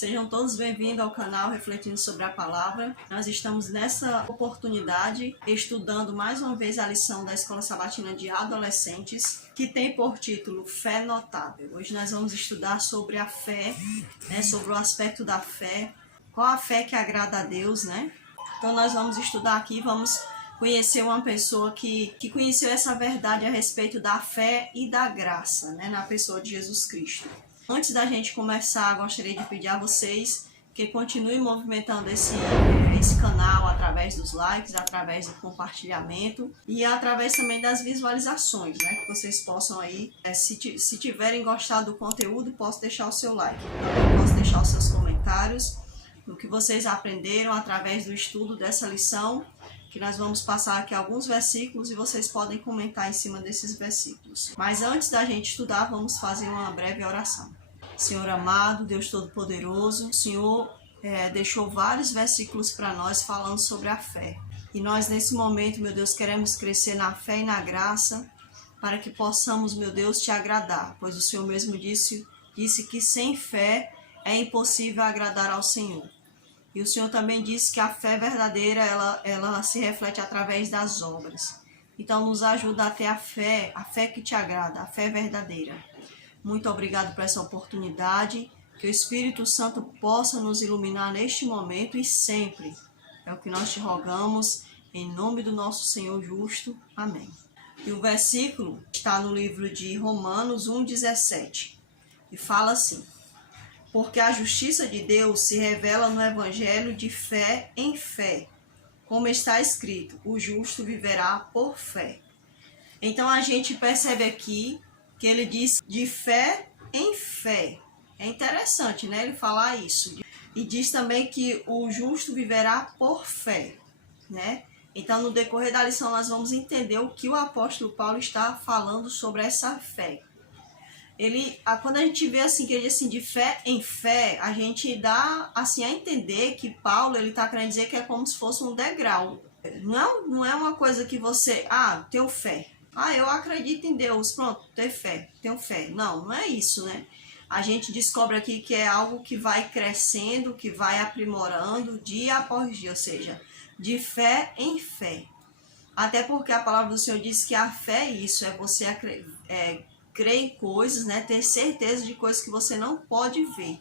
Sejam todos bem-vindos ao canal Refletindo sobre a Palavra. Nós estamos nessa oportunidade estudando mais uma vez a lição da Escola Sabatina de Adolescentes, que tem por título Fé Notável. Hoje nós vamos estudar sobre a fé, sobre o aspecto da fé, qual a fé que agrada a Deus, né? Então nós vamos estudar aqui, vamos conhecer uma pessoa que conheceu essa verdade a respeito da fé e da graça, né, na pessoa de Jesus Cristo. Antes da gente começar, gostaria de pedir a vocês que continuem movimentando esse canal através dos likes, através do compartilhamento e através também das visualizações, né? Que vocês possam aí, se tiverem gostado do conteúdo, posso deixar o seu like. Também posso deixar os seus comentários, o que vocês aprenderam através do estudo dessa lição, que nós vamos passar aqui alguns versículos e vocês podem comentar em cima desses versículos. Mas antes da gente estudar, vamos fazer uma breve oração. Senhor amado, Deus Todo-Poderoso, o Senhor deixou vários versículos para nós falando sobre a fé. E nós nesse momento, meu Deus, queremos crescer na fé e na graça para que possamos, meu Deus, te agradar. Pois o Senhor mesmo disse que sem fé é impossível agradar ao Senhor. E o Senhor também disse que a fé verdadeira, ela se reflete através das obras. Então nos ajuda a ter a fé que te agrada, a fé verdadeira. Muito obrigado por essa oportunidade, que o Espírito Santo possa nos iluminar neste momento e sempre. É o que nós te rogamos, em nome do nosso Senhor justo. Amém. E o versículo está no livro de Romanos 1,17 e fala assim: porque a justiça de Deus se revela no evangelho de fé em fé, como está escrito, o justo viverá por fé. Então a gente percebe aqui que ele diz de fé em fé. É interessante, né, ele falar isso. E diz também que o justo viverá por fé, né? Então, no decorrer da lição, nós vamos entender o que o apóstolo Paulo está falando sobre essa fé. Quando a gente vê assim, que ele diz assim, de fé em fé, a gente dá assim a entender que Paulo, ele está querendo dizer que é como se fosse um degrau. Não é uma coisa que você, tenho fé. Eu acredito em Deus, pronto, tenho fé. Não é isso, né? A gente descobre aqui que é algo que vai crescendo, que vai aprimorando dia após dia, ou seja, de fé em fé. Até porque a palavra do Senhor diz que a fé é isso, é você crer em coisas, né? Ter certeza de coisas que você não pode ver.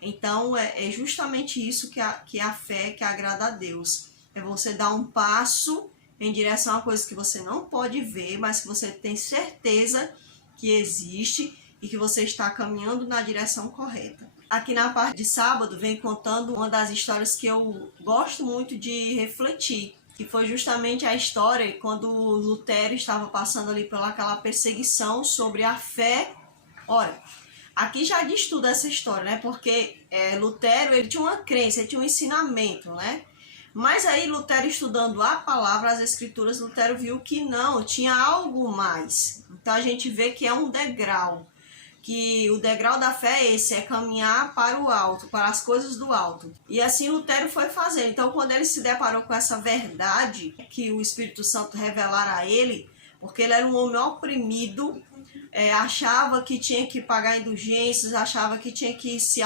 Então, é justamente isso que a fé que agrada a Deus. É você dar um passo em direção a coisas que você não pode ver, mas que você tem certeza que existe e que você está caminhando na direção correta. Aqui na parte de sábado vem contando uma das histórias que eu gosto muito de refletir, que foi justamente a história quando Lutero estava passando ali pelaquela perseguição sobre a fé. Olha, aqui já diz tudo essa história, né? Porque Lutero, ele tinha uma crença, ele tinha um ensinamento, né? Mas aí Lutero, estudando a palavra, as escrituras, Lutero viu que não, tinha algo mais. Então a gente vê que é um degrau, que o degrau da fé é esse, é caminhar para o alto, para as coisas do alto. E assim Lutero foi fazendo. Então quando ele se deparou com essa verdade que o Espírito Santo revelara a ele, porque ele era um homem oprimido, achava que tinha que pagar indulgências, achava que tinha que se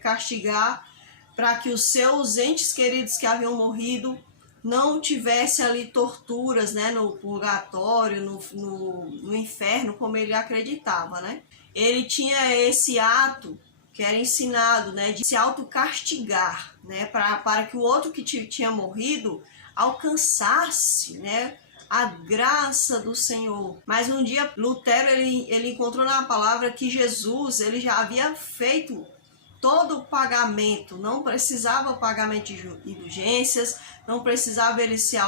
castigar, para que os seus entes queridos que haviam morrido não tivessem ali torturas, né, no purgatório, no inferno, como ele acreditava, né? Ele tinha esse ato que era ensinado, né, de se autocastigar, né, para que o outro que tinha morrido alcançasse, né, a graça do Senhor. Mas um dia Lutero ele encontrou na palavra que Jesus, ele já havia feito todo o pagamento, não precisava pagamento de indulgências, não precisava ele se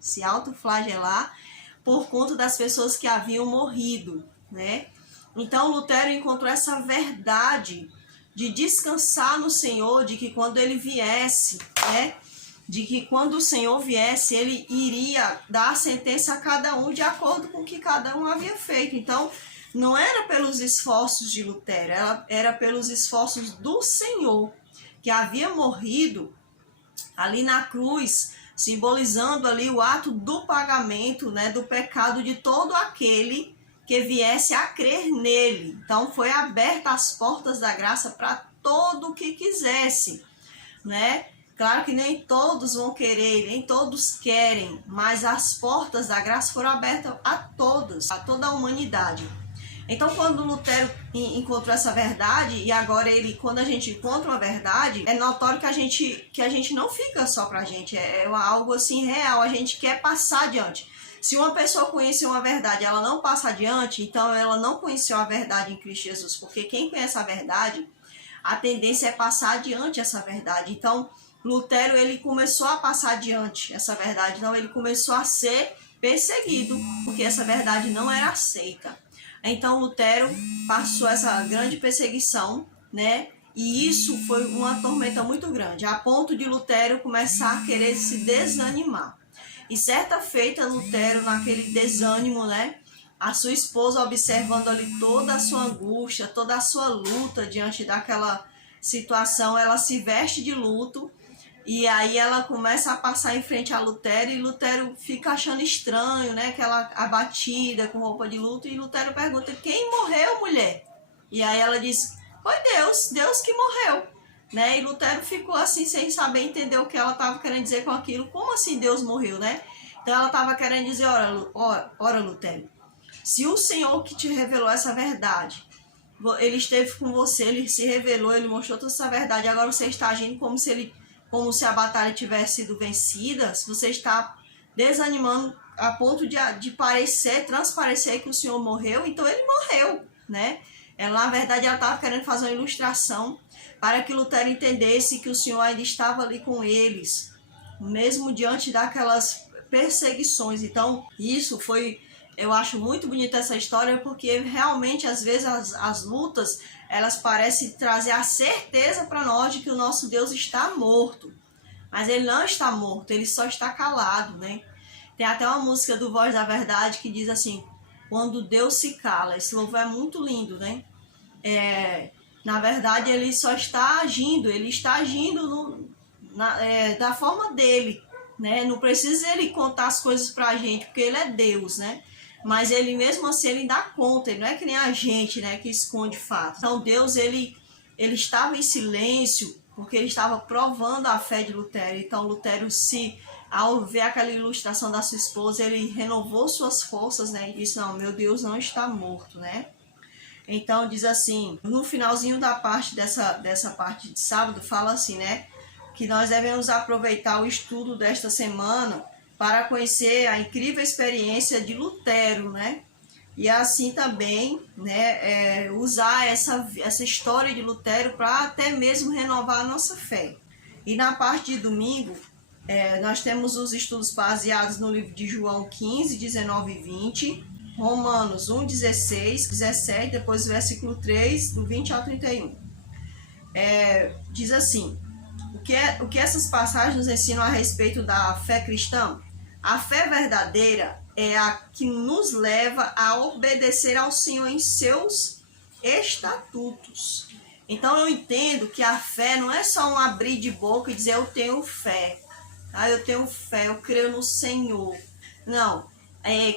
se autoflagelar por conta das pessoas que haviam morrido, né? Então Lutero encontrou essa verdade de descansar no Senhor, de que quando ele viesse, né, de que quando o Senhor viesse, ele iria dar a sentença a cada um de acordo com o que cada um havia feito. Então, não era pelos esforços de Lutero, era pelos esforços do Senhor, que havia morrido ali na cruz simbolizando ali o ato do pagamento, né, do pecado de todo aquele que viesse a crer nele. Então foi aberta as portas da graça para todo o que quisesse, né? Claro que nem todos vão querer, nem todos querem, mas as portas da graça foram abertas a todos, a toda a humanidade. Então, quando Lutero encontrou essa verdade, e agora quando a gente encontra uma verdade, é notório que a gente não fica só pra gente, é algo assim real, a gente quer passar adiante. Se uma pessoa conhece uma verdade, ela não passa adiante, então ela não conheceu a verdade em Cristo Jesus, porque quem conhece a verdade, a tendência é passar adiante essa verdade. Então, Lutero, ele começou a passar adiante essa verdade, então ele começou a ser perseguido, porque essa verdade não era aceita. Então Lutero passou essa grande perseguição, né? E isso foi uma tormenta muito grande, a ponto de Lutero começar a querer se desanimar. E certa feita, Lutero, naquele desânimo, né? A sua esposa, observando ali toda a sua angústia, toda a sua luta diante daquela situação, ela se veste de luto. E aí ela começa a passar em frente a Lutero e Lutero fica achando estranho, né? Que ela abatida com roupa de luto. E Lutero pergunta: quem morreu, mulher? E aí ela diz: foi Deus que morreu, né? E Lutero ficou assim sem saber entender o que ela estava querendo dizer com aquilo. Como assim Deus morreu, né? Então ela estava querendo dizer: ora Lutero, se o Senhor que te revelou essa verdade, ele esteve com você, ele se revelou, ele mostrou toda essa verdade, agora você está agindo como se a batalha tivesse sido vencida, se você está desanimando a ponto de transparecer que o Senhor morreu, então ele morreu, né? Na verdade, ela estava querendo fazer uma ilustração para que Lutero entendesse que o Senhor ainda estava ali com eles, mesmo diante daquelas perseguições. Então, isso foi, eu acho muito bonita essa história, porque realmente, às vezes, as lutas, elas parecem trazer a certeza para nós de que o nosso Deus está morto. Mas ele não está morto, ele só está calado, né? Tem até uma música do Voz da Verdade que diz assim: quando Deus se cala. Esse louvor é muito lindo, né? Na verdade, ele só está agindo, ele está agindo da forma dele, né? Não precisa ele contar as coisas para a gente, porque ele é Deus, né? Mas ele mesmo assim, ele dá conta, ele não é que nem a gente, né, que esconde fatos. Então Deus, ele estava em silêncio, porque ele estava provando a fé de Lutero. Então Lutero, ao ver aquela ilustração da sua esposa, ele renovou suas forças, né, e disse: não, meu Deus não está morto, né? Então diz assim, no finalzinho da parte dessa parte de sábado, fala assim, né, que nós devemos aproveitar o estudo desta semana para conhecer a incrível experiência de Lutero, né? E assim também, né, usar essa história de Lutero para até mesmo renovar a nossa fé. E na parte de domingo, nós temos os estudos baseados no livro de João 15, 19 e 20, Romanos 1, 16, 17, depois o versículo 3, do 20 ao 31. Diz assim: o que essas passagens nos ensinam a respeito da fé cristã? A fé verdadeira é a que nos leva a obedecer ao Senhor em seus estatutos. Então eu entendo que a fé não é só um abrir de boca e dizer eu tenho fé, eu tenho fé, eu creio no Senhor. Não,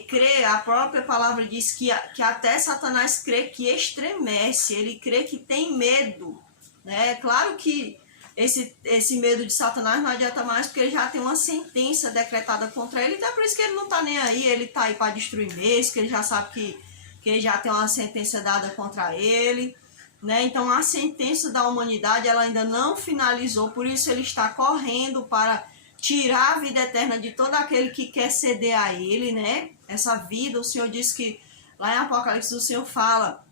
crer, a própria palavra diz que até Satanás crê que estremece, ele crê que tem medo, né? Claro que esse medo de Satanás não adianta mais, porque ele já tem uma sentença decretada contra ele, então é por isso que ele não está nem aí, ele está aí para destruir mesmo, que ele já sabe que ele já tem uma sentença dada contra ele, né? Então a sentença da humanidade, ela ainda não finalizou, por isso ele está correndo para tirar a vida eterna de todo aquele que quer ceder a ele, né? Essa vida, o Senhor diz que, lá em Apocalipse, o Senhor fala: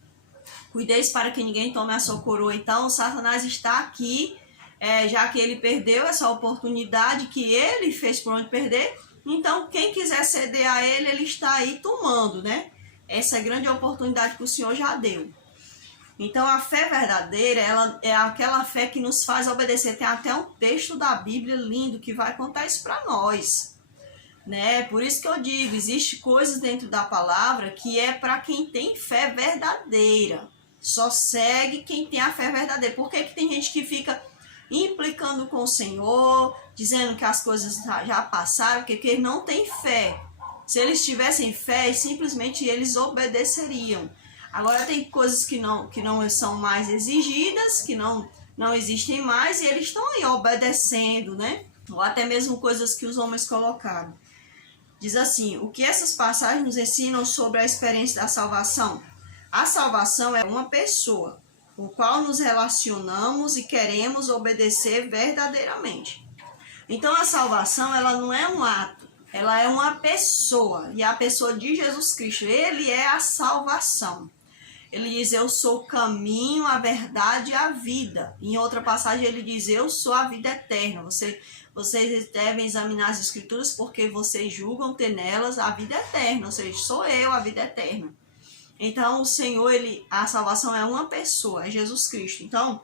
cuideis para que ninguém tome a sua coroa. Então, o Satanás está aqui, já que ele perdeu essa oportunidade que ele fez por onde perder. Então, quem quiser ceder a ele, ele está aí tomando, né? Essa grande oportunidade que o Senhor já deu. Então, a fé verdadeira, ela é aquela fé que nos faz obedecer. Tem até um texto da Bíblia lindo que vai contar isso para nós, né? Por isso que eu digo, existe coisas dentro da palavra que é para quem tem fé verdadeira. Só segue quem tem a fé verdadeira. Por que tem gente que fica implicando com o Senhor, dizendo que as coisas já passaram, porque eles não têm fé. Se eles tivessem fé, simplesmente eles obedeceriam. Agora tem coisas que não são mais exigidas, que não existem mais, e eles estão aí obedecendo, né? Ou até mesmo coisas que os homens colocaram. Diz assim: o que essas passagens nos ensinam sobre a experiência da salvação? A salvação é uma pessoa, com a qual nos relacionamos e queremos obedecer verdadeiramente. Então a salvação, ela não é um ato, ela é uma pessoa, e a pessoa de Jesus Cristo, ele é a salvação. Ele diz: eu sou o caminho, a verdade e a vida. Em outra passagem ele diz: eu sou a vida eterna. Vocês devem examinar as escrituras porque vocês julgam ter nelas a vida eterna. Ou seja, sou eu a vida eterna. Então o Senhor, a salvação é uma pessoa, é Jesus Cristo. Então,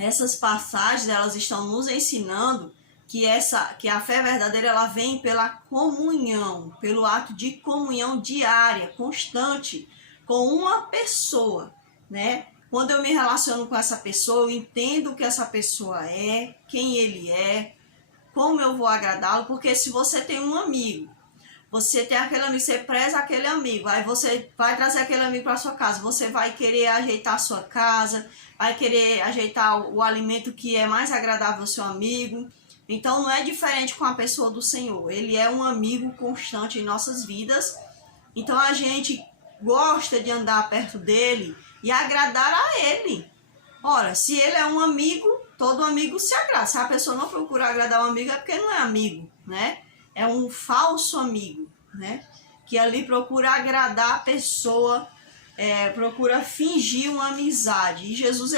essas passagens, elas estão nos ensinando que a fé verdadeira, ela vem pela comunhão, pelo ato de comunhão diária, constante, com uma pessoa, né? Quando eu me relaciono com essa pessoa, eu entendo o que essa pessoa é, quem ele é, como eu vou agradá-lo, porque se você tem um amigo, você tem aquele amigo, você preza aquele amigo, aí você vai trazer aquele amigo para sua casa, você vai querer ajeitar a sua casa, vai querer ajeitar o alimento que é mais agradável ao seu amigo. Então não é diferente com a pessoa do Senhor, ele é um amigo constante em nossas vidas. Então a gente gosta de andar perto dele e agradar a ele. Ora, se ele é um amigo, todo amigo se agrada. Se a pessoa não procura agradar um amigo, é porque não é amigo, né? É um falso amigo, né? Que ali procura agradar a pessoa, procura fingir uma amizade. E Jesus,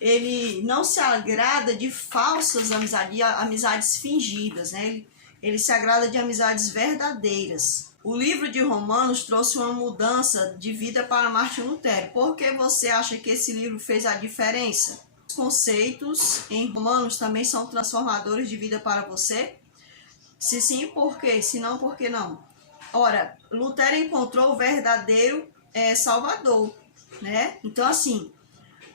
ele não se agrada de falsas amizades, de amizades fingidas, né? Ele se agrada de amizades verdadeiras. O livro de Romanos trouxe uma mudança de vida para Martinho Lutero. Por que você acha que esse livro fez a diferença? Os conceitos em Romanos também são transformadores de vida para você? Se sim, por quê? Se não, por que não? Ora, Lutero encontrou o verdadeiro Salvador, né? Então, assim,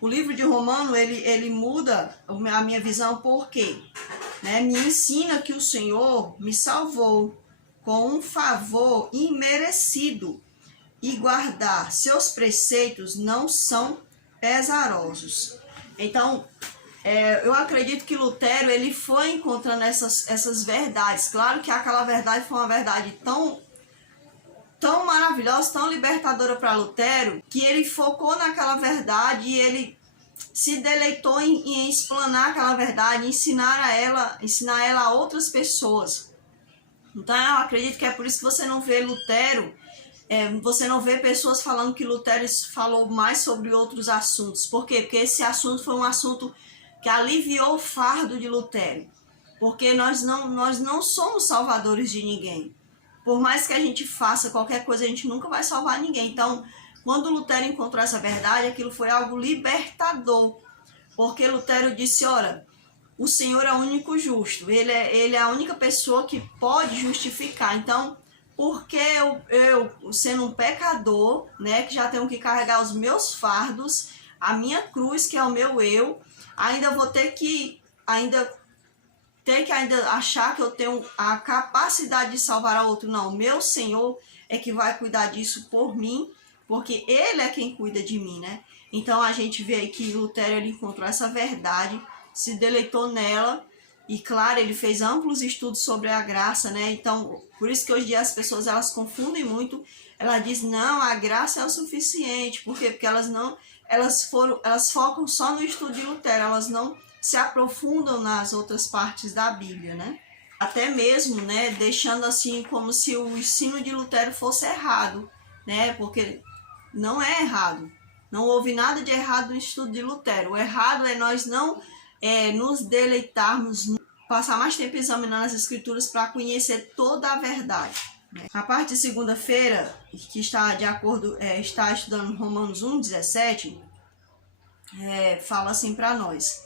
o livro de Romanos, ele muda a minha visão, por quê? Né? Me ensina que o Senhor me salvou com um favor imerecido e guardar seus preceitos não são pesarosos. Então, eu acredito que Lutero, ele foi encontrando essas verdades. Claro que aquela verdade foi uma verdade tão maravilhosa, tão libertadora para Lutero, que ele focou naquela verdade e ele se deleitou em explanar aquela verdade, ensinar ela a outras pessoas. Então eu acredito que é por isso que você não vê Lutero, você não vê pessoas falando que Lutero falou mais sobre outros assuntos. Por quê? Porque esse assunto foi um assunto que aliviou o fardo de Lutero. Porque nós não somos salvadores de ninguém. Por mais que a gente faça qualquer coisa, a gente nunca vai salvar ninguém. Então, quando Lutero encontrou essa verdade, aquilo foi algo libertador. Porque Lutero disse: ora, o Senhor é o único justo. Ele é a única pessoa que pode justificar. Então, porque eu sendo um pecador, né, que já tenho que carregar os meus fardos, a minha cruz, que é o meu eu, ainda vou ter que achar que eu tenho a capacidade de salvar a outro? Não, meu Senhor é que vai cuidar disso por mim, porque Ele é quem cuida de mim, né? Então a gente vê aí que Lutero, ele encontrou essa verdade, se deleitou nela, e claro, ele fez amplos estudos sobre a graça, né? Então, por isso que hoje em dia as pessoas, elas confundem muito. Ela diz: não, a graça é o suficiente. Por quê? Porque elas focam só no estudo de Lutero, elas não se aprofundam nas outras partes da Bíblia, né? Até mesmo, né, deixando assim como se o ensino de Lutero fosse errado, né? Porque não é errado. Não houve nada de errado no estudo de Lutero. O errado é nós não nos deleitarmos, passar mais tempo examinando as escrituras para conhecer toda a verdade. A parte de segunda-feira, que está de acordo, está estudando Romanos 1,17, fala assim para nós: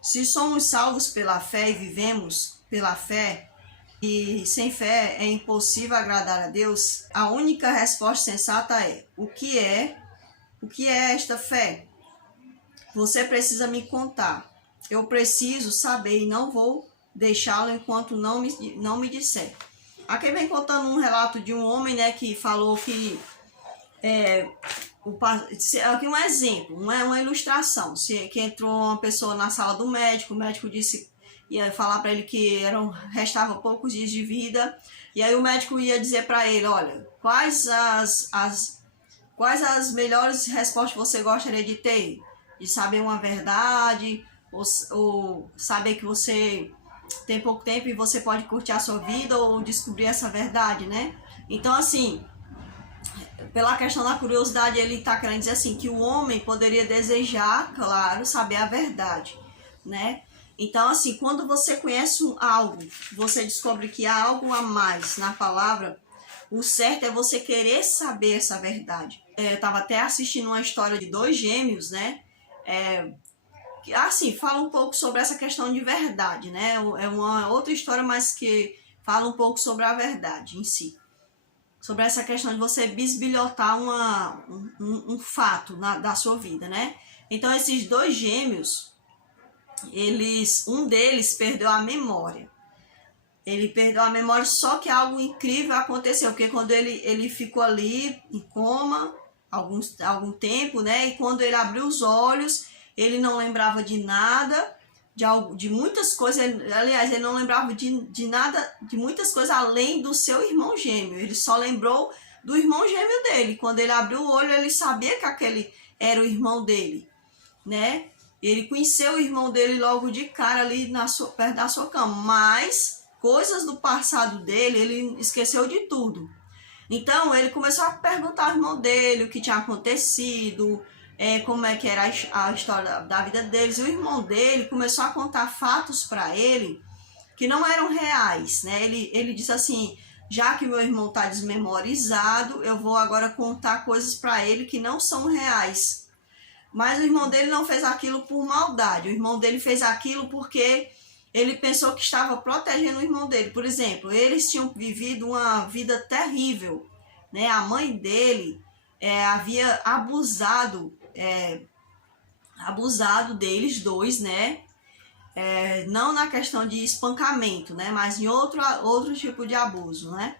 se somos salvos pela fé e vivemos pela fé, e sem fé é impossível agradar a Deus, a única resposta sensata é: o que é esta fé? Você precisa me contar. Eu preciso saber e não vou deixá-lo enquanto não me disser. Aqui vem contando um relato de um homem, né, que falou que aqui um exemplo, uma ilustração. Que entrou uma pessoa na sala do médico, o médico ia falar para ele que restava poucos dias de vida, e aí o médico ia dizer para ele, olha, quais as melhores respostas você gostaria de ter? De saber uma verdade, ou saber que você tem pouco tempo e você pode curtir a sua vida, ou descobrir essa verdade, né? Então, assim, pela questão da curiosidade, ele está querendo dizer assim, que o homem poderia desejar, claro, saber a verdade, né? Então, assim, quando você conhece algo, você descobre que há algo a mais na palavra, o certo é você querer saber essa verdade. Eu estava até assistindo uma história de dois gêmeos, né? Que, assim, fala um pouco sobre essa questão de verdade, né? É uma outra história, mas que fala um pouco sobre a verdade em si. Sobre essa questão de você bisbilhotar um fato da sua vida, né? Então, esses dois gêmeos, um deles perdeu a memória. Ele perdeu a memória, só que algo incrível aconteceu, porque quando ele ficou ali em coma algum tempo, né? E quando ele abriu os olhos, ele não lembrava de nada, de muitas coisas. Aliás, ele não lembrava de nada, de muitas coisas além do seu irmão gêmeo. Ele só lembrou do irmão gêmeo dele. Quando ele abriu o olho, ele sabia que aquele era o irmão dele, né? Ele conheceu o irmão dele logo de cara ali perto da sua cama, mas coisas do passado dele, ele esqueceu de tudo. Então, ele começou a perguntar ao irmão dele o que tinha acontecido, como é que era a história da vida deles. E o irmão dele começou a contar fatos para ele que não eram reais, né? Ele disse assim, já que meu irmão está desmemorizado, eu vou agora contar coisas para ele que não são reais. Mas o irmão dele não fez aquilo por maldade. O irmão dele fez aquilo porque ele pensou que estava protegendo o irmão dele. Por exemplo, eles tinham vivido uma vida terrível, né? A mãe dele havia abusado deles dois, né? Não na questão de espancamento, né? Mas em outro tipo de abuso, né?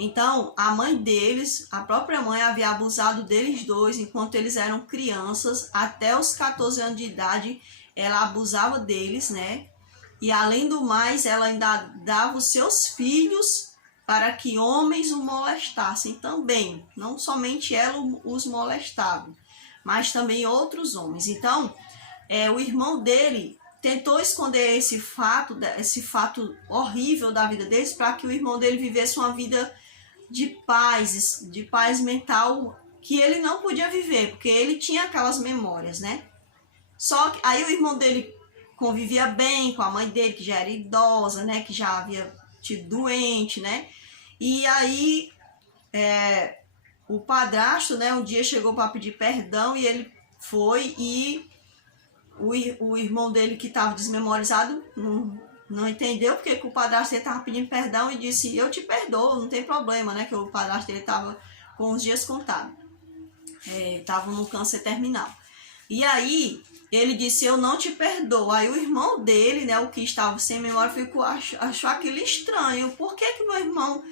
Então, a mãe deles, a própria mãe, havia abusado deles dois enquanto eles eram crianças. Até os 14 anos de idade, ela abusava deles, né? E além do mais, ela ainda dava os seus filhos para que homens o molestassem também. Não somente ela os molestava, mas também outros homens. Então, o irmão dele tentou esconder esse fato horrível da vida deles, para que o irmão dele vivesse uma vida de paz mental, que ele não podia viver, porque ele tinha aquelas memórias, né? Só que aí o irmão dele convivia bem com a mãe dele, que já era idosa, né? Que já havia tido doente, né? E aí o padrasto, né? Um dia chegou para pedir perdão e ele foi, e o irmão dele, que estava desmemorizado, não entendeu porque que o padrasto dele estava pedindo perdão, e disse, eu te perdoo, não tem problema, né? Que o padrasto dele estava com os dias contados. Estava no câncer terminal. E aí ele disse, eu não te perdoo. Aí o irmão dele, né, o que estava sem memória, achou aquilo estranho. Por que meu irmão,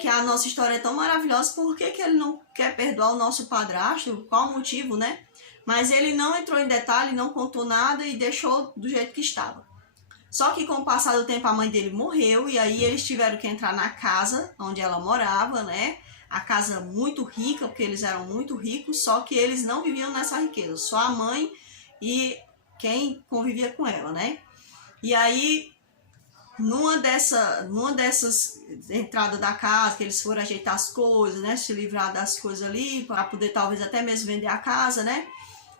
que a nossa história é tão maravilhosa, por que ele não quer perdoar o nosso padrasto? Qual o motivo, né? Mas ele não entrou em detalhe, não contou nada e deixou do jeito que estava. Só que com o passar do tempo a mãe dele morreu, e aí eles tiveram que entrar na casa onde ela morava, né? A casa muito rica, porque eles eram muito ricos, só que eles não viviam nessa riqueza, só a mãe e quem convivia com ela, né? E aí, numa dessas entradas da casa, que eles foram ajeitar as coisas, né? Se livrar das coisas ali, para poder talvez até mesmo vender a casa, né?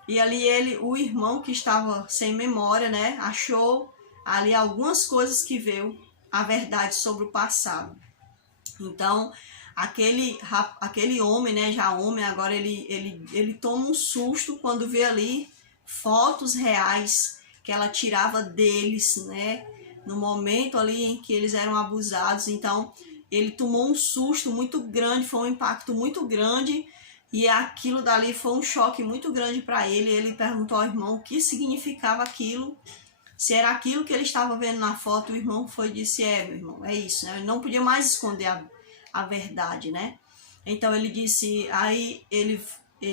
E ali o irmão que estava sem memória, né? Achou ali algumas coisas que veio a verdade sobre o passado. Então, aquele homem, né, já homem, agora ele toma um susto quando vê ali fotos reais que ela tirava deles, né, no momento ali em que eles eram abusados. Então, ele tomou um susto muito grande, foi um impacto muito grande, E aquilo dali foi um choque muito grande para ele. Ele perguntou ao irmão o que significava aquilo, se era aquilo que ele estava vendo na foto. O irmão foi e disse: meu irmão, é isso, né? Ele não podia mais esconder a verdade, né? Então ele disse, aí ele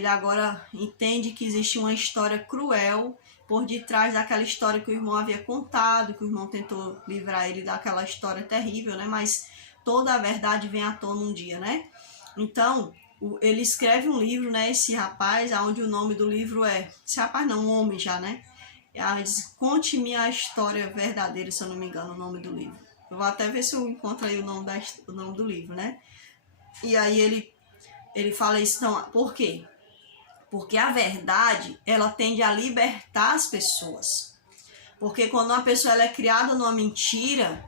agora entende que existe uma história cruel por detrás daquela história que o irmão havia contado, que o irmão tentou livrar ele daquela história terrível, né? Mas toda a verdade vem à tona um dia, né? Então, ele escreve um livro, né? Esse rapaz, onde o nome do livro é... Esse rapaz não, um homem já, né? Ele diz, conte-me a história verdadeira, se eu não me engano, o nome do livro. Eu vou até ver se eu encontro aí o nome do livro, né? E aí ele fala isso, então, por quê? Porque a verdade, ela tende a libertar as pessoas. Porque quando uma pessoa ela é criada numa mentira,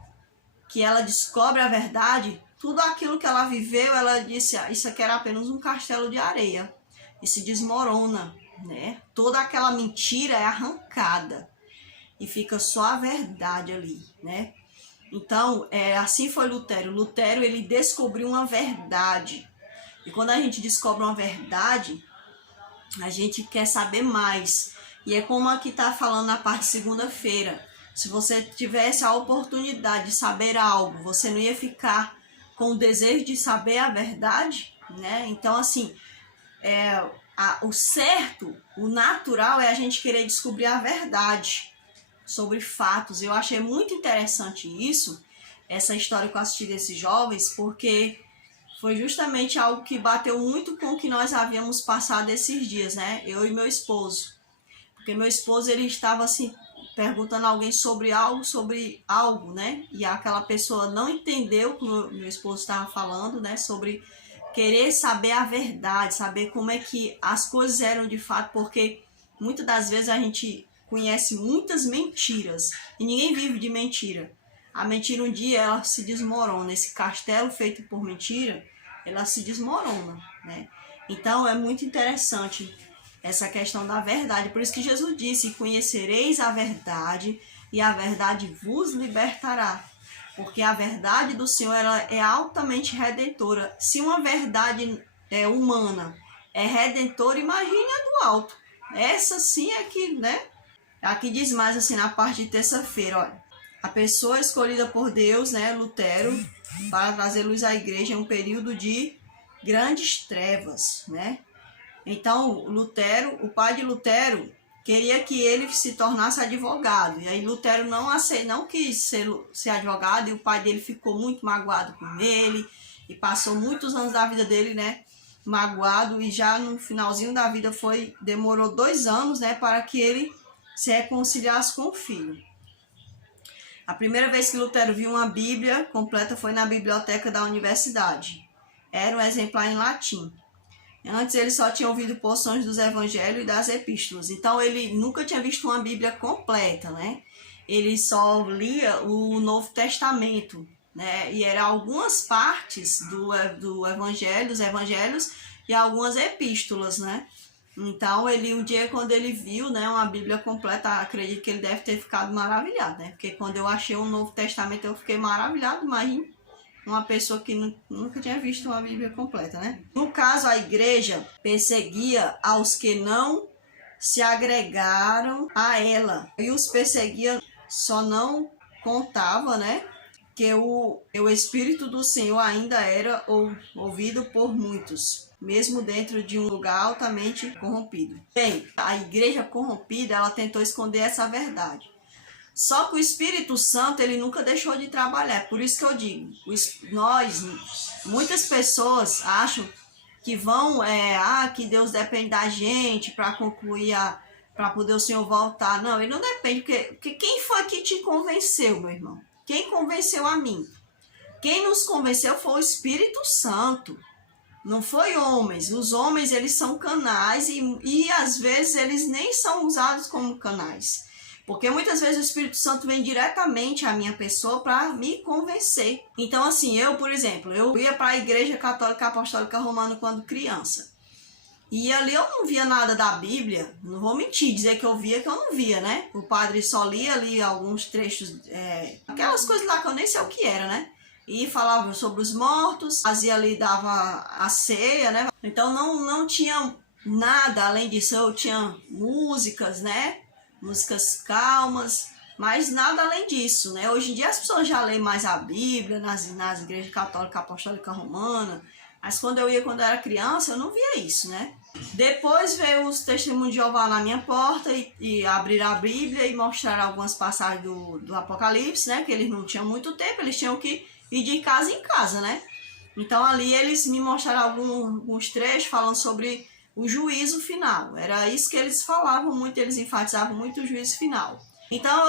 que ela descobre a verdade, tudo aquilo que ela viveu, ela disse, isso aqui era apenas um castelo de areia. E se desmorona, né? Toda aquela mentira é arrancada. E fica só a verdade ali, né? Então, assim foi Lutero. Lutero, ele descobriu uma verdade. E quando a gente descobre uma verdade, a gente quer saber mais. E é como aqui está falando na parte de segunda-feira. Se você tivesse a oportunidade de saber algo, você não ia ficar com o desejo de saber a verdade, né? Então, assim, o certo, o natural é a gente querer descobrir a verdade sobre fatos. Eu achei muito interessante isso, essa história que eu assisti desses jovens, porque foi justamente algo que bateu muito com o que nós havíamos passado esses dias, né? Eu e meu esposo. Porque meu esposo, ele estava assim, perguntando a alguém sobre algo, né? E aquela pessoa não entendeu o que meu esposo estava falando, né? Sobre querer saber a verdade, saber como é que as coisas eram de fato, porque muitas das vezes a gente conhece muitas mentiras e ninguém vive de mentira. A mentira um dia ela se desmorona, esse castelo feito por mentira, ela se desmorona, né? Então é muito interessante essa questão da verdade. Por isso que Jesus disse, conhecereis a verdade e a verdade vos libertará. Porque a verdade do Senhor ela é altamente redentora. Se uma verdade humana é redentora, imagine a do alto. Essa sim é que, né? Aqui diz mais assim na parte de terça-feira, olha. A pessoa escolhida por Deus, né, Lutero, para trazer luz à igreja em um período de grandes trevas, né? Então, Lutero, o pai de Lutero, queria que ele se tornasse advogado. E aí Lutero não quis ser advogado, e o pai dele ficou muito magoado com ele, e passou muitos anos da vida dele, né, magoado, e já no finalzinho da vida demorou 2 anos, né, para que ele se reconciliasse com o filho. A primeira vez que Lutero viu uma Bíblia completa foi na biblioteca da universidade. Era um exemplar em latim. Antes ele só tinha ouvido porções dos evangelhos e das epístolas. Então ele nunca tinha visto uma Bíblia completa, né? Ele só lia o Novo Testamento, né? E eram algumas partes do evangelho, dos evangelhos e algumas epístolas, né? Então, um dia quando ele viu, né, uma Bíblia completa, acredito que ele deve ter ficado maravilhado, né? Porque quando eu achei um Novo Testamento, eu fiquei maravilhado, imagina uma pessoa que nunca tinha visto uma Bíblia completa, né? No caso, a igreja perseguia aos que não se agregaram a ela. E os perseguia, só não contava, né, que o Espírito do Senhor ainda era ouvido por muitos, mesmo dentro de um lugar altamente corrompido. Bem, a igreja corrompida, ela tentou esconder essa verdade. Só que o Espírito Santo, ele nunca deixou de trabalhar. Por isso que eu digo, muitas pessoas acham que que Deus depende da gente para concluir, para poder o Senhor voltar. Não, ele não depende, porque quem foi que te convenceu, meu irmão? Quem convenceu a mim? Quem nos convenceu foi o Espírito Santo. Não foi homens. Os homens, eles são canais e às vezes eles nem são usados como canais. Porque muitas vezes o Espírito Santo vem diretamente à minha pessoa para me convencer. Então, assim, por exemplo, eu ia para a Igreja Católica Apostólica Romana quando criança. E ali eu não via nada da Bíblia. Não vou mentir, dizer que eu via que eu não via, né? O padre só lia ali alguns trechos, aquelas coisas lá que eu nem sei o que era, né? e falava sobre os mortos, fazia ali, dava a ceia, né? Então não tinha nada além disso. Eu tinha músicas, né? Músicas calmas, mas nada além disso, né? Hoje em dia as pessoas já leem mais a Bíblia nas igrejas católica, apostólica, romana, mas quando eu ia, quando eu era criança, eu não via isso, né? Depois veio os testemunhos de Jeová na minha porta e abriram a Bíblia e mostraram algumas passagens do Apocalipse, né? Que eles não tinham muito tempo, eles tinham que ir de casa em casa, né? Então ali eles me mostraram alguns trechos falando sobre o juízo final. Era isso que eles falavam muito, eles enfatizavam muito o juízo final. Então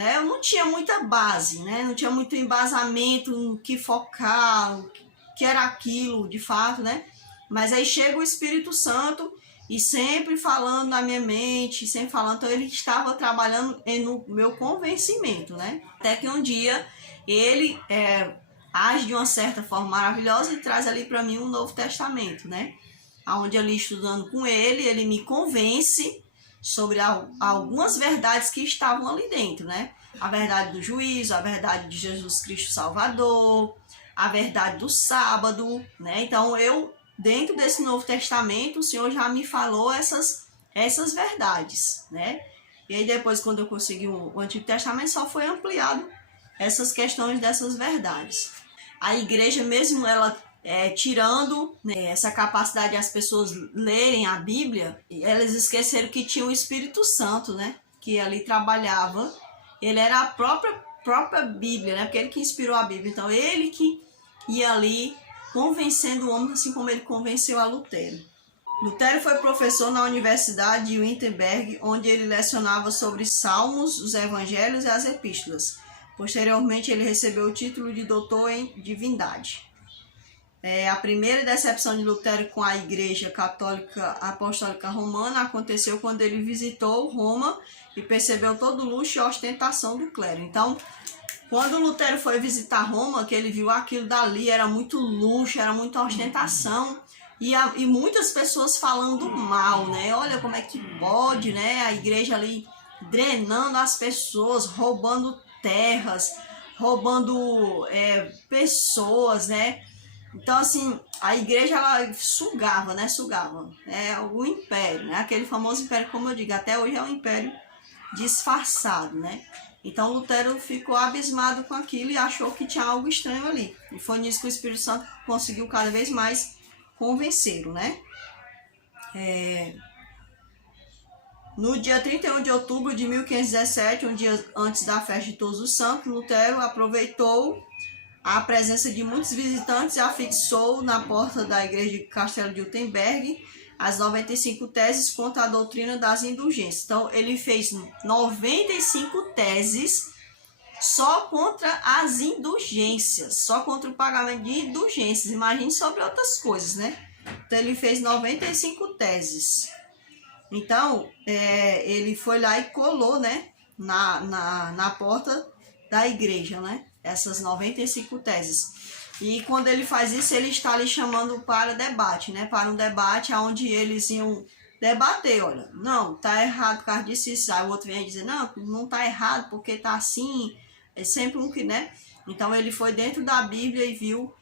eu não tinha muita base, né? Não tinha muito embasamento no que focar, o que era aquilo de fato, né? Mas aí chega o Espírito Santo e sempre falando na minha mente, sempre falando, então ele estava trabalhando no meu convencimento, né? Até que um dia ele age de uma certa forma maravilhosa e traz ali para mim um Novo Testamento, né? Onde ali estudando com ele me convence sobre algumas verdades que estavam ali dentro, né? A verdade do juízo, a verdade de Jesus Cristo Salvador, a verdade do sábado, né? Então dentro desse Novo Testamento, o Senhor já me falou essas verdades, né? E aí depois, quando eu consegui o Antigo Testamento, só foi ampliado essas questões dessas verdades. A igreja mesmo, ela tirando, né, essa capacidade de as pessoas lerem a Bíblia, elas esqueceram que tinha o Espírito Santo, né? Que ali trabalhava. Ele era a própria Bíblia, né? Porque ele que inspirou a Bíblia. Então, ele que ia ali convencendo o homem, assim como ele convenceu a Lutero. Lutero foi professor na Universidade de Wittenberg, onde ele lecionava sobre Salmos, os Evangelhos e as Epístolas. Posteriormente, ele recebeu o título de doutor em divindade. A primeira decepção de Lutero com a Igreja Católica Apostólica Romana aconteceu quando ele visitou Roma e percebeu todo o luxo e ostentação do clero. Então, quando Lutero foi visitar Roma, que ele viu aquilo dali, era muito luxo, era muita ostentação, e muitas pessoas falando mal, né? Olha como é que pode, né? A igreja ali drenando as pessoas, roubando terras, roubando pessoas, né? Então, assim, a igreja, ela sugava, né? Sugava. O império, né? Aquele famoso império, como eu digo, até hoje é um império disfarçado, né? Então Lutero ficou abismado com aquilo e achou que tinha algo estranho ali. E foi nisso que o Espírito Santo conseguiu cada vez mais convencê-lo, né? No dia 31 de outubro de 1517, um dia antes da festa de Todos os Santos, Lutero aproveitou a presença de muitos visitantes e afixou na porta da igreja de Castelo de Wittenberg as 95 teses contra a doutrina das indulgências. Então, ele fez 95 teses só contra as indulgências, só contra o pagamento de indulgências. Imagine sobre outras coisas, né? Então, ele fez 95 teses. Então, ele foi lá e colou, né, na porta da igreja, né? Essas 95 teses. E quando ele faz isso, ele está ali chamando para debate, né? Para um debate onde eles iam debater, olha, não, tá errado por causa disso, isso. Aí o outro vem dizer, não tá errado porque tá assim, é sempre um que, né? Então ele foi dentro da Bíblia e viu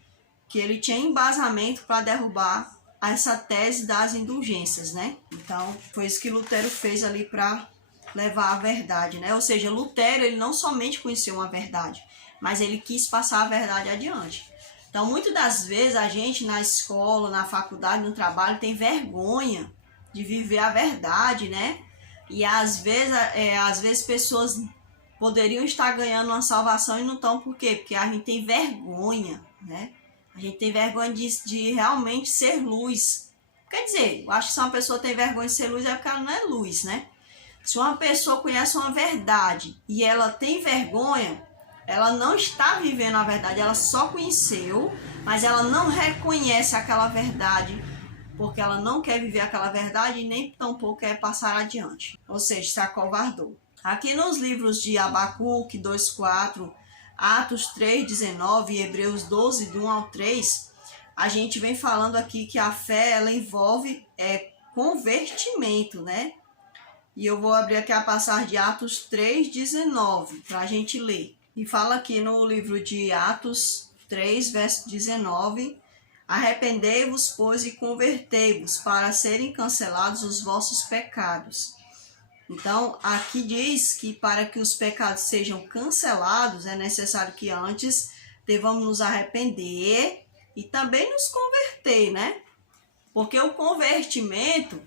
que ele tinha embasamento para derrubar essa tese das indulgências, né? Então foi isso que Lutero fez ali para levar a verdade, né? Ou seja, Lutero, ele não somente conheceu uma verdade, mas ele quis passar a verdade adiante. Então, muitas das vezes, a gente na escola, na faculdade, no trabalho, tem vergonha de viver a verdade, né? E às vezes pessoas poderiam estar ganhando uma salvação e não estão. Por quê? Porque a gente tem vergonha, né? A gente tem vergonha de realmente ser luz. Quer dizer, eu acho que se uma pessoa tem vergonha de ser luz é porque ela não é luz, né? Se uma pessoa conhece uma verdade e ela tem vergonha, ela não está vivendo a verdade, ela só conheceu, mas ela não reconhece aquela verdade, porque ela não quer viver aquela verdade e nem tampouco quer passar adiante. Ou seja, se acovardou. Aqui nos livros de Abacuque 2:4, Atos 3:19 e Hebreus 12, do 1 ao 3, a gente vem falando aqui que a fé, ela envolve convertimento, né? E eu vou abrir aqui a passagem de Atos 3:19 para a gente ler. E fala aqui no livro de Atos 3, verso 19, arrependei-vos, pois, e convertei-vos, para serem cancelados os vossos pecados. Então, aqui diz que para que os pecados sejam cancelados, é necessário que antes devamos nos arrepender e também nos converter, né? Porque o convertimento,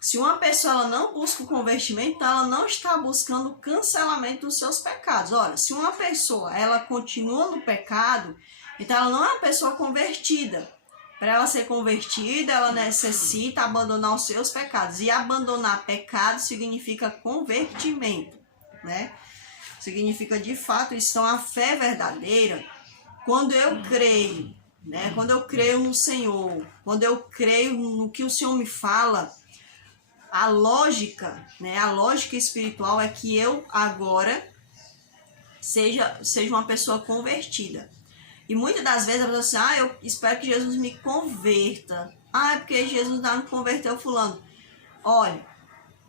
se uma pessoa ela não busca o convertimento, então ela não está buscando o cancelamento dos seus pecados. Olha, se uma pessoa ela continua no pecado, então ela não é uma pessoa convertida. Para ela ser convertida, ela necessita abandonar os seus pecados. E abandonar pecado significa convertimento, né? Significa, de fato, isso. Então, a fé verdadeira, quando eu creio, né? Quando eu creio no Senhor, quando eu creio no que o Senhor me fala, a lógica, né? A lógica espiritual é que eu agora seja uma pessoa convertida. E muitas das vezes a pessoa diz assim, eu espero que Jesus me converta. É porque Jesus não converteu fulano. Olha,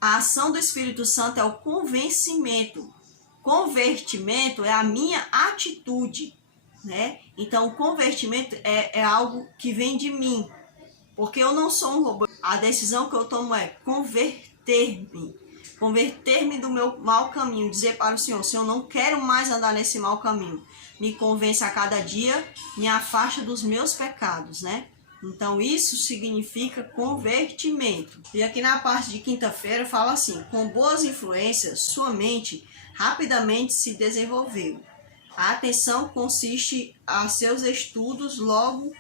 a ação do Espírito Santo é o convencimento. Convertimento é a minha atitude, né? Então, o convertimento é algo que vem de mim. Porque eu não sou um robô. A decisão que eu tomo é converter-me. Converter-me do meu mau caminho. Dizer para o Senhor, Senhor, eu não quero mais andar nesse mau caminho. Me convence a cada dia, me afasta dos meus pecados, né? Então, isso significa convertimento. E aqui na parte de quinta-feira fala assim, com boas influências, sua mente rapidamente se desenvolveu. A atenção consiste a seus estudos, logo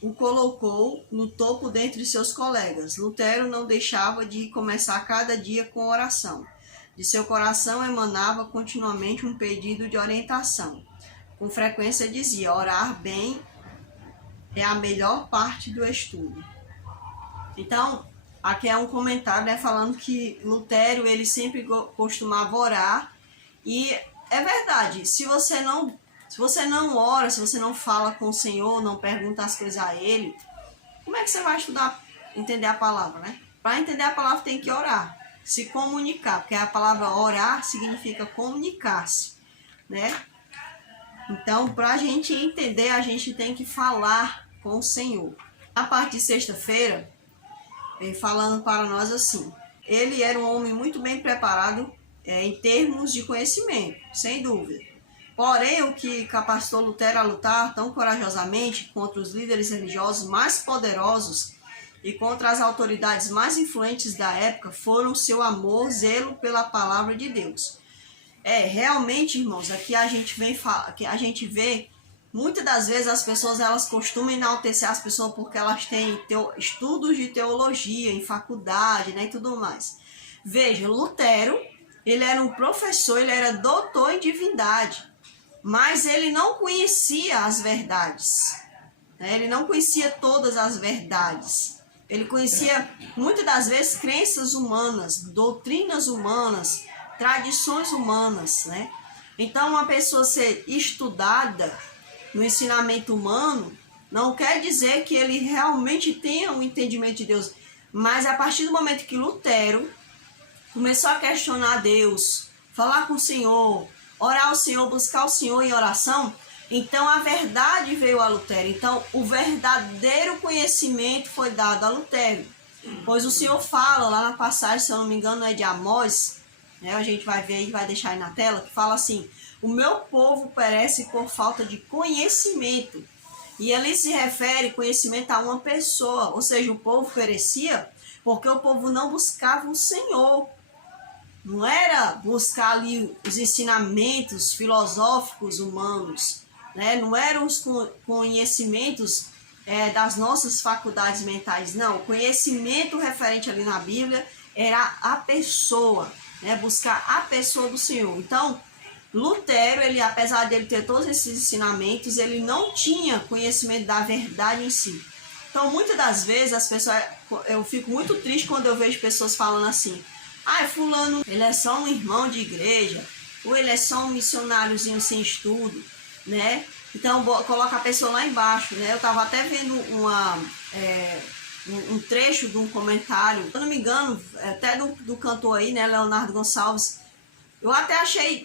o colocou no topo dentre seus colegas. Lutero não deixava de começar cada dia com oração. De seu coração emanava continuamente um pedido de orientação. Com frequência dizia, orar bem é a melhor parte do estudo. Então, aqui é um comentário, né, falando que Lutero, ele sempre costumava orar. E é verdade, se você não ora, se você não fala com o Senhor, não pergunta as coisas a Ele, como é que você vai estudar, entender a palavra, né? Para entender a palavra tem que orar, se comunicar, porque a palavra orar significa comunicar-se, né? Então, para a gente entender, a gente tem que falar com o Senhor. A parte de sexta-feira, falando para nós assim, ele era um homem muito bem preparado em termos de conhecimento, sem dúvida. Porém, o que capacitou Lutero a lutar tão corajosamente contra os líderes religiosos mais poderosos e contra as autoridades mais influentes da época foram seu amor, zelo pela palavra de Deus. Realmente, irmãos, aqui a gente vê, muitas das vezes as pessoas elas costumam enaltecer as pessoas porque elas têm estudos de teologia em faculdade, né, e tudo mais. Veja, Lutero, ele era um professor, ele era doutor em divindade, mas ele não conhecia as verdades, né? Ele não conhecia todas as verdades. Ele conhecia, muitas das vezes, crenças humanas, doutrinas humanas, tradições humanas, né? Então, uma pessoa ser estudada no ensinamento humano não quer dizer que ele realmente tenha um entendimento de Deus. Mas a partir do momento que Lutero começou a questionar Deus, falar com o Senhor, orar ao Senhor, buscar o Senhor em oração, então a verdade veio a Lutero. Então, o verdadeiro conhecimento foi dado a Lutero. Pois o Senhor fala lá na passagem, se eu não me engano, é de Amós, né? A gente vai ver e vai deixar aí na tela, que fala assim, o meu povo perece por falta de conhecimento. E ali se refere conhecimento a uma pessoa, ou seja, o povo perecia porque o povo não buscava o Senhor. Não era buscar ali os ensinamentos filosóficos humanos, né? Não eram os conhecimentos das nossas faculdades mentais, não. O conhecimento referente ali na Bíblia era a pessoa, né? Buscar a pessoa do Senhor. Então, Lutero, ele, apesar de ele ter todos esses ensinamentos, ele não tinha conhecimento da verdade em si. Então, muitas das vezes, as pessoas, eu fico muito triste quando eu vejo pessoas falando assim, fulano, ele é só um irmão de igreja, ou ele é só um missionáriozinho sem estudo, né? Então, coloca a pessoa lá embaixo, né? Eu estava até vendo um trecho de um comentário, se eu não me engano, até do cantor aí, né, Leonardo Gonçalves, Eu até achei,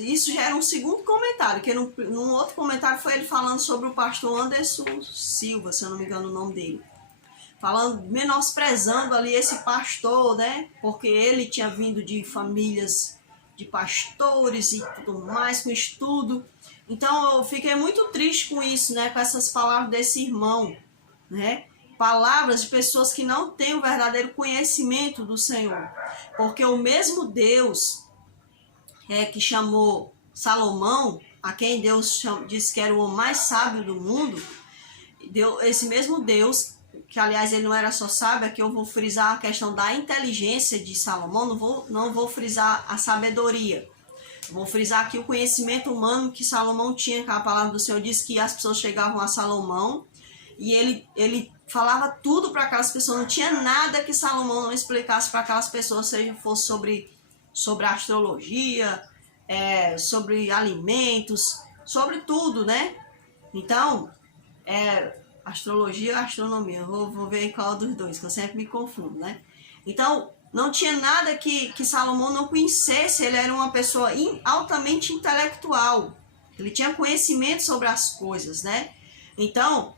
isso já era um segundo comentário, que num outro comentário foi ele falando sobre o pastor Anderson Silva, se eu não me engano o nome dele. Falando, menosprezando ali esse pastor, né? Porque ele tinha vindo de famílias de pastores e tudo mais, com estudo. Então eu fiquei muito triste com isso, né? Com essas palavras desse irmão, né? Palavras de pessoas que não têm o verdadeiro conhecimento do Senhor. Porque o mesmo Deus que chamou Salomão, a quem Deus disse que era o homem mais sábio do mundo, esse mesmo Deus, que aliás ele não era só sábio, aqui eu vou frisar a questão da inteligência de Salomão, não vou frisar a sabedoria. Vou frisar aqui o conhecimento humano que Salomão tinha, que a palavra do Senhor diz que as pessoas chegavam a Salomão e ele falava tudo para aquelas pessoas, não tinha nada que Salomão não explicasse para aquelas pessoas, seja fosse sobre astrologia, sobre alimentos, sobre tudo, né? Então, astrologia ou astronomia, eu vou ver qual dos dois, que eu sempre me confundo, né? Então, não tinha nada que Salomão não conhecesse, ele era uma pessoa altamente intelectual, ele tinha conhecimento sobre as coisas, né? Então,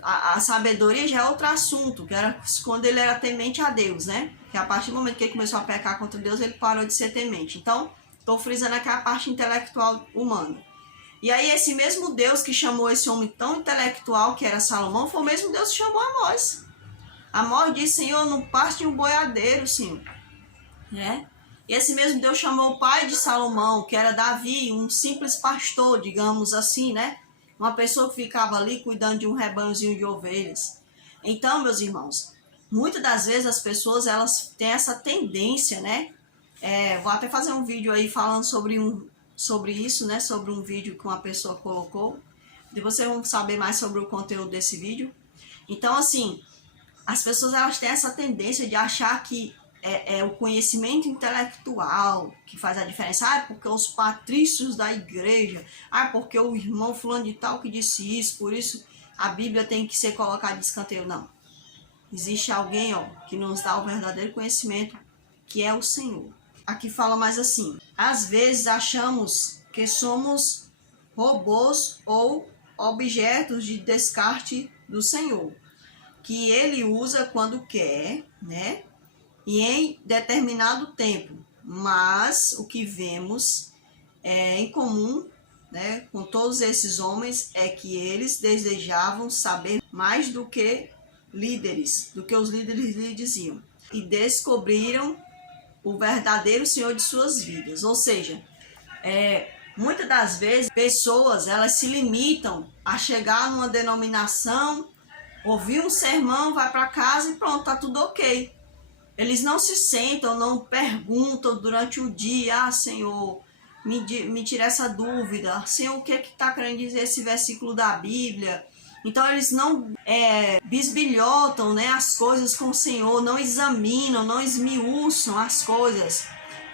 a sabedoria já é outro assunto, que era quando ele era temente a Deus, né? Que a partir do momento que ele começou a pecar contra Deus, ele parou de ser temente. Então, estou frisando aqui a parte intelectual humana. E aí esse mesmo Deus que chamou esse homem tão intelectual, que era Salomão, foi o mesmo Deus que chamou Amós. Amós disse, Senhor, não passe de um boiadeiro, Senhor. Né? E esse mesmo Deus chamou o pai de Salomão, que era Davi, um simples pastor, digamos assim, né? Uma pessoa que ficava ali cuidando de um rebanhozinho de ovelhas. Então, meus irmãos, muitas das vezes as pessoas, elas têm essa tendência, né? Vou até fazer um vídeo aí falando sobre isso, né? Sobre um vídeo que uma pessoa colocou. E vocês vão saber mais sobre o conteúdo desse vídeo. Então, assim, as pessoas, elas têm essa tendência de achar que é o conhecimento intelectual que faz a diferença. Porque os patrícios da igreja, porque o irmão fulano de tal que disse isso, por isso a Bíblia tem que ser colocada de escanteio. Não. Existe alguém, que nos dá o verdadeiro conhecimento, que é o Senhor. Aqui fala mais assim, às vezes achamos que somos robôs ou objetos de descarte do Senhor, que ele usa quando quer, né? E em determinado tempo. Mas o que vemos em comum, né, com todos esses homens é que eles desejavam saber mais do que os líderes lhe diziam. E descobriram o verdadeiro Senhor de suas vidas. Ou seja, muitas das vezes, pessoas, elas se limitam a chegar numa denominação, ouvir um sermão, vai para casa e pronto, tá tudo ok. Eles não se sentam, não perguntam durante o dia, Senhor, me tira essa dúvida, Senhor, o que está querendo dizer esse versículo da Bíblia? Então eles não bisbilhotam, né, as coisas com o Senhor, não examinam, não esmiuçam as coisas.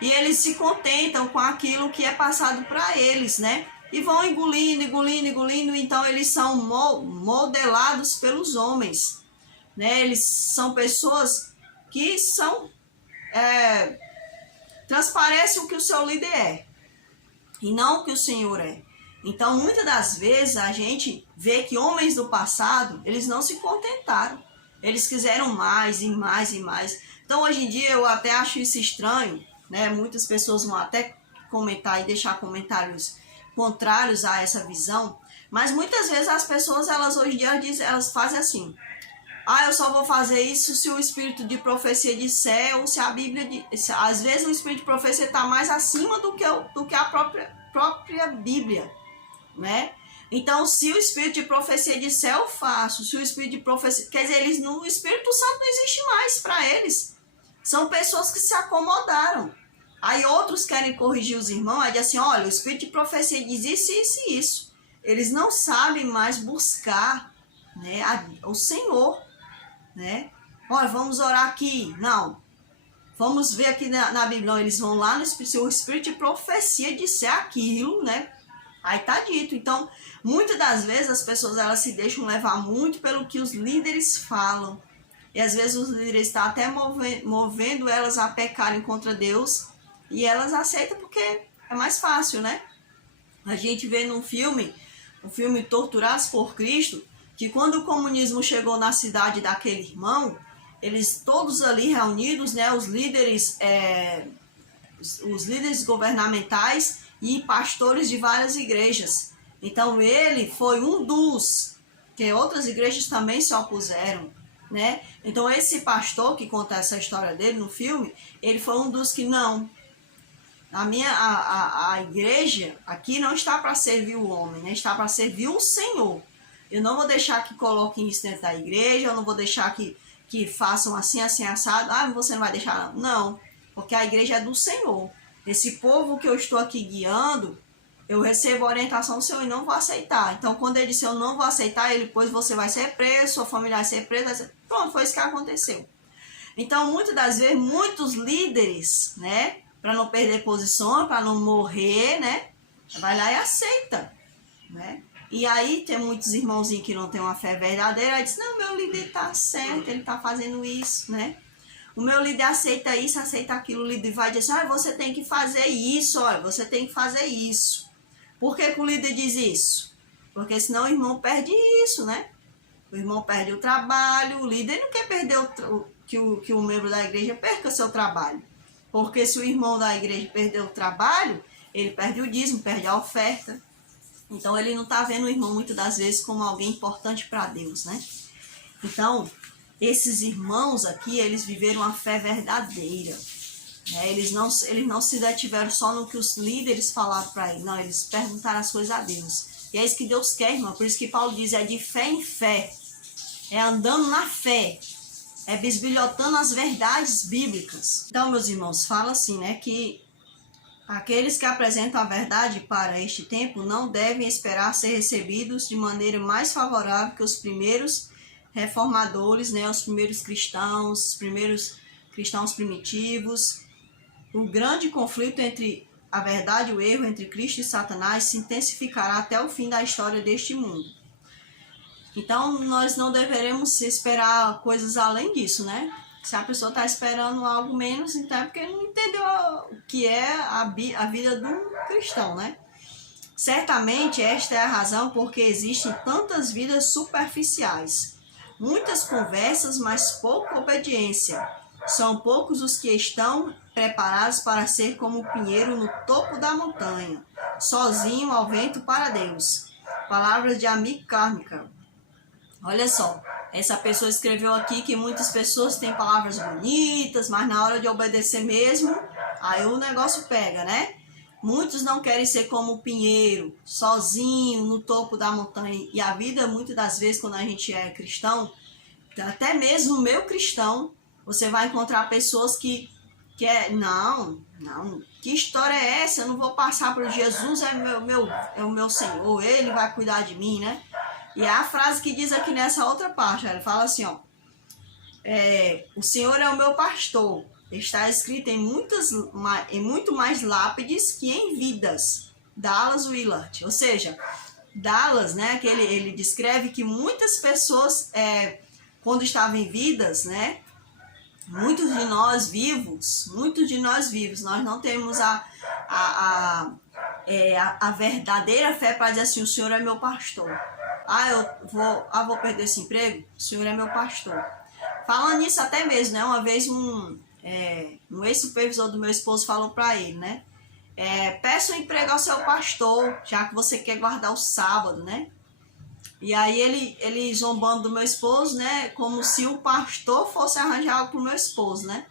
E eles se contentam com aquilo que é passado para eles, né? E vão engolindo, então eles são modelados pelos homens, né? Eles são pessoas que transparecem o que o seu líder é, e não o que o Senhor é. Então, muitas das vezes, a gente vê que homens do passado, eles não se contentaram. Eles quiseram mais e mais e mais. Então, hoje em dia, eu até acho isso estranho, né? Muitas pessoas vão até comentar e deixar comentários contrários a essa visão. Mas, muitas vezes, as pessoas, elas hoje em dia, elas fazem assim. Eu só vou fazer isso se o espírito de profecia disser, ou se a Bíblia... Às vezes, o espírito de profecia está mais acima do que a própria Bíblia. Né? Então, se o espírito de profecia disser, eu faço. Se o espírito de profecia... Quer dizer, o Espírito Santo não existe mais para eles. São pessoas que se acomodaram. Aí outros querem corrigir os irmãos, aí dizem assim, olha, o espírito de profecia diz isso, isso e isso. Eles não sabem mais buscar, né, o Senhor. Né? Olha, vamos orar aqui. Não. Vamos ver aqui na Bíblia. Não, eles vão lá no Espírito. Se o espírito de profecia disser aquilo, né? Aí tá dito. Então, muitas das vezes as pessoas, elas se deixam levar muito pelo que os líderes falam. E às vezes os líderes estão até movendo elas a pecarem contra Deus, E elas aceitam porque é mais fácil, né? A gente vê num filme, o filme Torturados por Cristo, que quando o comunismo chegou na cidade daquele irmão, eles todos ali reunidos, né, os líderes governamentais e pastores de várias igrejas. Então ele foi um dos, que outras igrejas também se opuseram, né? Então esse pastor que conta essa história dele no filme, ele foi um dos que não. A igreja aqui não está para servir o homem, né? Está para servir o Senhor. Eu não vou deixar que coloquem isso dentro da igreja, eu não vou deixar que façam assim, assim, assado. Ah, você não vai deixar, não. Porque a igreja é do Senhor. Esse povo que eu estou aqui guiando, eu recebo a orientação do Senhor e não vou aceitar. Então, quando ele disse eu não vou aceitar, ele depois você vai ser preso, sua família vai ser presa. Pronto, foi isso que aconteceu. Então, muitas das vezes, muitos líderes, né, para não perder posição, para não morrer, né, vai lá e aceita, né? E aí tem muitos irmãozinhos que não têm uma fé verdadeira, aí diz, não, meu líder está certo, ele está fazendo isso, né? O meu líder aceita isso, aceita aquilo, o líder vai dizer, ah, você tem que fazer isso, olha, você tem que fazer isso. Por que o líder diz isso? Porque senão o irmão perde isso, né? O irmão perde o trabalho, o líder não quer perder que o membro da igreja perca seu trabalho. Porque se o irmão da igreja perder o trabalho, ele perde o dízimo, perde a oferta. Então ele não está vendo o irmão muitas das vezes como alguém importante para Deus, né? Então, esses irmãos aqui, eles viveram a fé verdadeira. Né? Eles não se detiveram só no que os líderes falaram para ele. Não, eles perguntaram as coisas a Deus. E é isso que Deus quer, irmão. Por isso que Paulo diz, é de fé em fé. É andando na fé. É bisbilhotando as verdades bíblicas. Então, meus irmãos, fala assim, né? Que aqueles que apresentam a verdade para este tempo não devem esperar ser recebidos de maneira mais favorável que os primeiros reformadores, né? Os primeiros cristãos, primitivos. O grande conflito entre a verdade e o erro, entre Cristo e Satanás, se intensificará até o fim da história deste mundo. Então, nós não deveremos esperar coisas além disso, né? Se a pessoa está esperando algo menos, então é porque não entendeu o que é a vida do cristão, né? Certamente esta é a razão porque existem tantas vidas superficiais. Muitas conversas, mas pouca obediência. São poucos os que estão preparados para ser como o pinheiro no topo da montanha, sozinho ao vento para Deus. Palavras de amigo kármica. Olha só, essa pessoa escreveu aqui que muitas pessoas têm palavras bonitas, mas na hora de obedecer mesmo, aí o negócio pega, né? Muitos não querem ser como o pinheiro, sozinho no topo da montanha. E a vida, muitas das vezes, quando a gente é cristão, até mesmo no meio cristão, você vai encontrar pessoas que não, que história é essa? Eu não vou passar por Jesus, é o meu Senhor, Ele vai cuidar de mim, né? E a frase que diz aqui nessa outra parte, ele fala assim, ó, o Senhor é o meu pastor, está escrito em muito mais lápides que em vidas. Dallas Willard, ou seja, Dallas, né, que ele descreve que muitas pessoas, quando estavam em vidas, né, muitos de nós vivos, nós não temos a verdadeira fé para dizer assim, o Senhor é meu pastor. Eu vou perder esse emprego? O Senhor é meu pastor. Falando nisso até mesmo, né? Uma vez um ex-supervisor do meu esposo falou para ele, né? Peça um emprego ao seu pastor, já que você quer guardar o sábado, né? E aí ele zombando do meu esposo, né? Como se o pastor fosse arranjar algo pro meu esposo, né?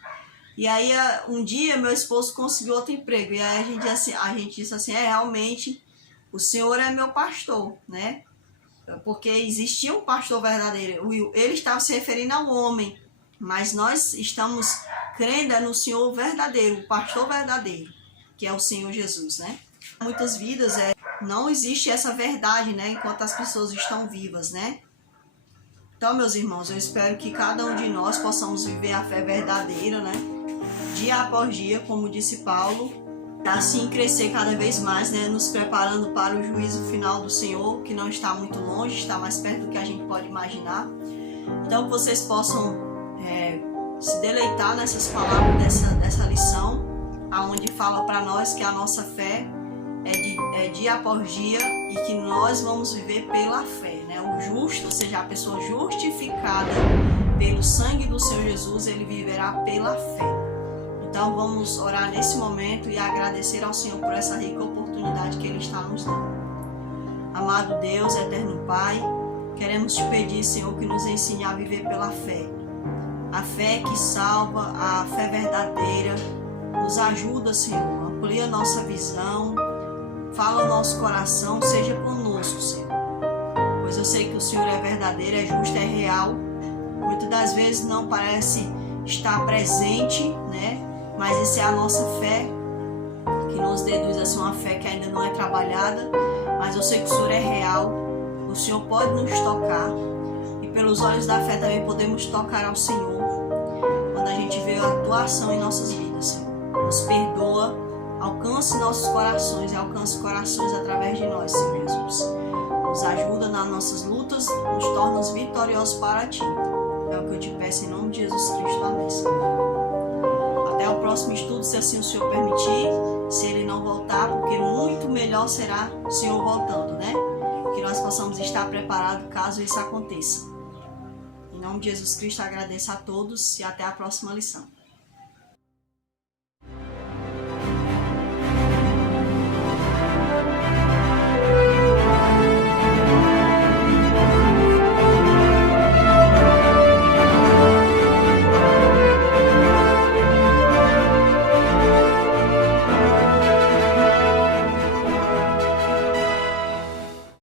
E aí um dia meu esposo conseguiu outro emprego. E aí a gente disse assim, realmente, o Senhor é meu pastor, né? Porque existia um pastor verdadeiro. Ele estava se referindo ao homem, mas nós estamos crendo no Senhor verdadeiro, o pastor verdadeiro, que é o Senhor Jesus, né? Muitas vidas não existe essa verdade, né? Enquanto as pessoas estão vivas, né? Então, meus irmãos, eu espero que cada um de nós possamos viver a fé verdadeira, né? Dia após dia, como disse Paulo, assim crescer cada vez mais, né? Nos preparando para o juízo final do Senhor, que não está muito longe, está mais perto do que a gente pode imaginar. Então, que vocês possam se deleitar nessas palavras dessa lição, aonde fala para nós que a nossa fé é dia após dia e que nós vamos viver pela fé, né? O justo, ou seja, a pessoa justificada pelo sangue do Senhor Jesus, ele viverá pela fé. Então vamos orar nesse momento e agradecer ao Senhor por essa rica oportunidade que Ele está nos dando. Amado Deus, eterno Pai, queremos te pedir, Senhor, que nos ensine a viver pela fé. A fé que salva, a fé verdadeira. Nos ajuda, Senhor, amplia nossa visão, fala o nosso coração, seja conosco, Senhor. Pois eu sei que o Senhor é verdadeiro, é justo, é real. Muitas das vezes não parece estar presente, né? Mas essa é a nossa fé, que nos deduz assim uma fé que ainda não é trabalhada. Mas eu sei que o Senhor é real, o Senhor pode nos tocar. E pelos olhos da fé também podemos tocar ao Senhor. Quando a gente vê a tua ação em nossas vidas, Senhor. Nos perdoa, alcance nossos corações e alcance corações através de nós, Senhor Jesus. Nos ajuda nas nossas lutas, nos torna vitoriosos para Ti. É o que eu te peço em nome de Jesus Cristo. Amém, Senhor. Até o próximo estudo, se assim o Senhor permitir, se Ele não voltar, porque muito melhor será o Senhor voltando, né? Que nós possamos estar preparados caso isso aconteça. Em nome de Jesus Cristo, agradeço a todos e até a próxima lição.